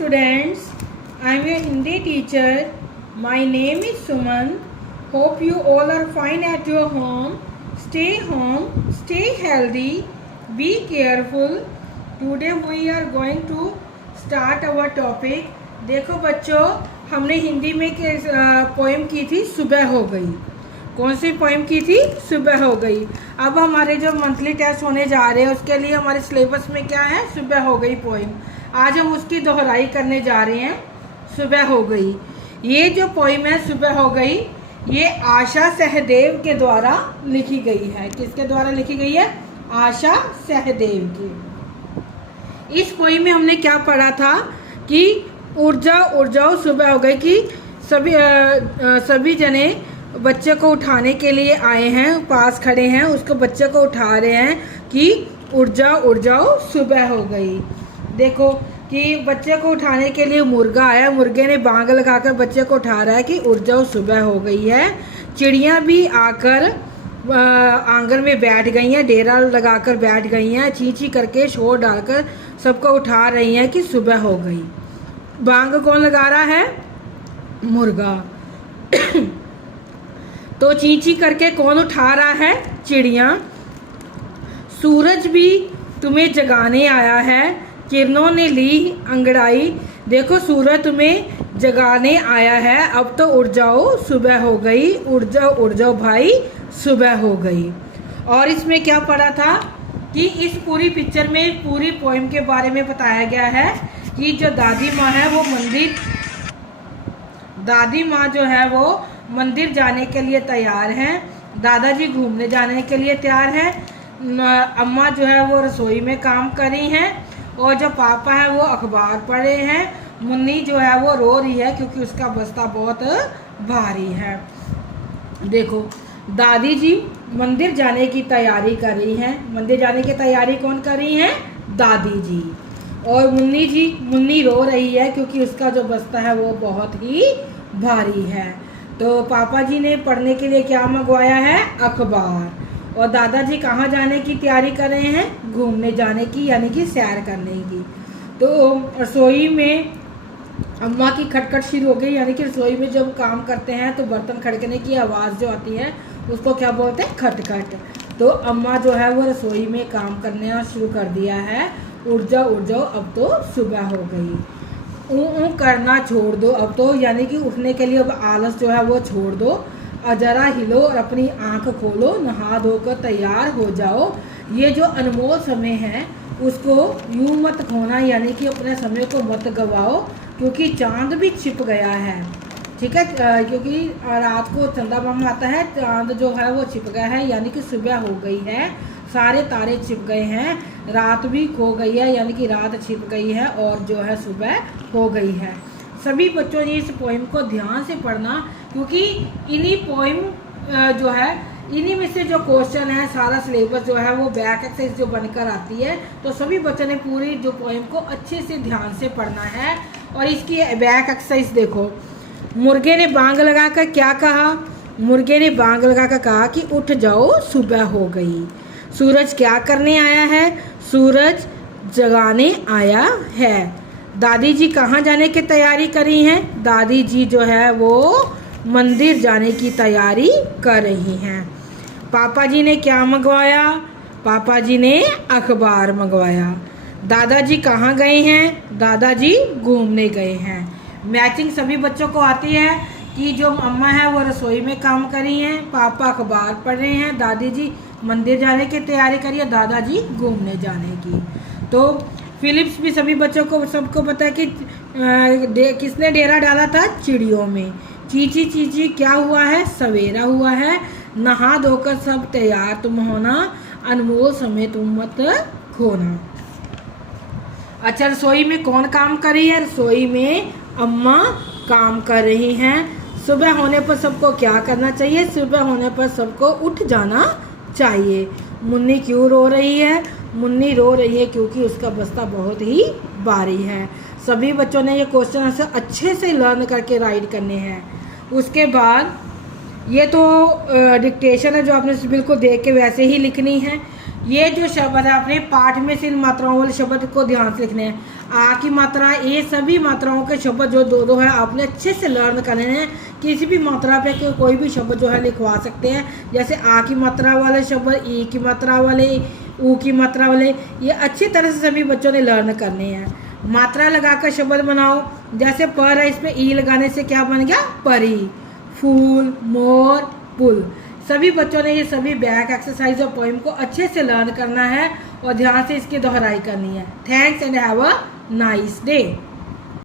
students, I am your Hindi teacher. My name is Suman. Hope you all are fine at your home. Stay home, stay healthy, be careful. Today we are going to start our topic. देखो बच्चों, हमने हिंदी में poem की थी सुबह हो गई। कौन सी पोएम की थी? सुबह हो गई। अब हमारे जो मंथली टेस्ट होने जा रहे हैं उसके लिए हमारे सिलेबस में क्या है? सुबह हो गई पोएम। आज हम उसकी दोहराई करने जा रहे हैं। सुबह हो गई, ये जो पोएम है सुबह हो गई, ये आशा सहदेव के द्वारा लिखी गई है। किसके द्वारा लिखी गई है? आशा सहदेव की। इस पोएम में हमने क्या पढ़ा था कि उठ जाओ सुबह हो गई कि सभी जने बच्चे को उठाने के लिए आए हैं, पास खड़े हैं, उसको बच्चे को उठा रहे हैं कि उठ जाओ सुबह हो गई। देखो कि बच्चे को उठाने के लिए मुर्गा आया, मुर्गे ने बांग लगाकर बच्चे को उठा रहा है कि उठ जाओ सुबह हो गई है। चिड़ियाँ भी आकर आंगन में बैठ गई हैं, डेरा लगाकर बैठ गई हैं, चींची करके शोर डालकर सबको उठा रही हैं कि सुबह हो गई। बांग कौन लगा रहा है? मुर्गा। तो चींची करके कौन उठा रहा है? चिड़िया। सूरज भी तुम्हें जगाने आया है, किरणों ने ली अंगड़ाई। देखो सूरज तुम्हें जगाने आया है, अब तो उठ जाओ सुबह हो गई। उठ जाओ भाई सुबह हो गई। और इसमें क्या पढ़ा था कि इस पूरी पिक्चर में पूरी पोएम के बारे में बताया गया है कि जो दादी माँ है वो दादी माँ जो है वो मंदिर जाने के लिए तैयार हैं, दादाजी घूमने जाने के लिए तैयार हैं, अम्मा जो है वो रसोई में काम कर रही हैं और जो पापा है वो अखबार पढ़ रहे हैं। मुन्नी जो है वो रो रही है क्योंकि उसका बस्ता बहुत भारी है। देखो दादी जी मंदिर जाने की तैयारी कर रही हैं। मंदिर जाने की तैयारी कौन कर रही है? दादी जी। और मुन्नी रो रही है क्योंकि उसका जो बस्ता है वो बहुत ही भारी है। तो पापा जी ने पढ़ने के लिए क्या मंगवाया है? अखबार। और दादाजी कहाँ जाने की तैयारी कर रहे हैं? घूमने जाने की, यानी कि सैर करने की। तो रसोई में अम्मा की खटखट शुरू हो गई, यानी कि रसोई में जब काम करते हैं तो बर्तन खड़कने की आवाज़ जो आती है उसको क्या बोलते हैं? खटखट। तो अम्मा जो है वो रसोई में काम करना शुरू कर दिया है। उठ जाओ अब तो सुबह हो गई। करना छोड़ दो अब तो, यानी कि उठने के लिए अब आलस जो है वो छोड़ दो और ज़रा हिलो और अपनी आंख खोलो, नहा धोकर तैयार हो जाओ। ये जो अनमोल समय है उसको यूं मत खोना, यानी कि अपने समय को मत गवाओ क्योंकि चांद भी छिप गया है। ठीक है, क्योंकि रात को चंदा मामा आता है, चांद जो है वो छिप गया है, यानी कि सुबह हो गई है, सारे तारे छिप गए हैं, रात भी खो गई है, यानी कि रात छिप गई है और जो है सुबह हो गई है। सभी बच्चों ने इस पोएम को ध्यान से पढ़ना क्योंकि इन्हीं पोएम जो है इन्हीं में से जो क्वेश्चन है, सारा सिलेबस जो है वो बैक एक्सरसाइज जो बनकर आती है। तो सभी बच्चों ने पूरी जो पोएम को अच्छे से ध्यान से पढ़ना है। और इसकी बैक एक्सरसाइज देखो। मुर्गे ने बांग लगाकर क्या कहा? मुर्गे ने बांग लगाकर कहा कि उठ जाओ सुबह हो गई। सूरज क्या करने आया है? सूरज जगाने आया है। दादी जी कहाँ जाने की तैयारी करी हैं? दादी जी जो है वो मंदिर जाने की तैयारी कर रही हैं। पापा जी ने क्या मंगवाया? पापा जी ने अखबार मंगवाया। दादाजी कहाँ गए हैं? दादाजी घूमने गए हैं। मैचिंग सभी बच्चों को आती है कि जो अम्मा है वो रसोई में काम कर रही हैं, पापा अखबार पढ़ रहे हैं, दादी जी मंदिर जाने की तैयारी करी है, दादाजी घूमने जाने की। तो फिलिप्स भी सभी बच्चों को सबको पता है कि किसने डेरा डाला था? चिड़ियों में। चींची क्या हुआ है? सवेरा हुआ है। नहा धोकर सब तैयार तुम होना, अनमोल समय तुम मत खोना। अच्छा, रसोई में कौन काम कर रही है? रसोई में अम्मा काम कर रही हैं। सुबह होने पर सबको क्या करना चाहिए? सुबह होने पर सबको उठ जाना चाहिए। मुन्नी क्यों रो रही है? मुन्नी रो रही है क्योंकि उसका बस्ता बहुत ही भारी है। सभी बच्चों ने ये क्वेश्चन आंसर अच्छे से लर्न करके राइट करने हैं। उसके बाद ये तो डिक्टेशन है जो आपने बिल्कुल देख के वैसे ही लिखनी है। ये जो शब्द है अपने पाठ में से इन मात्राओं वाले शब्द को ध्यान से लिखने हैं। आ की मात्रा, ये सभी मात्राओं के शब्द जो दो है आपने अच्छे से लर्न करने हैं। किसी भी मात्रा पे कोई भी शब्द जो है लिखवा सकते हैं, जैसे आ की मात्रा वाले शब्द, ई की मात्रा वाले, ऊ की मात्रा वाले, ये अच्छी तरह से सभी बच्चों ने लर्न करने हैं। मात्रा लगाकर शब्द बनाओ, जैसे पर है, इसमें ई लगाने से क्या बन गया, परी। फूल, मोर, पुल। सभी बच्चों ने ये सभी बैक एक्सरसाइज और पोइम को अच्छे से लर्न करना है और ध्यान से इसकी दोहराई करनी है। Thanks and have a nice day.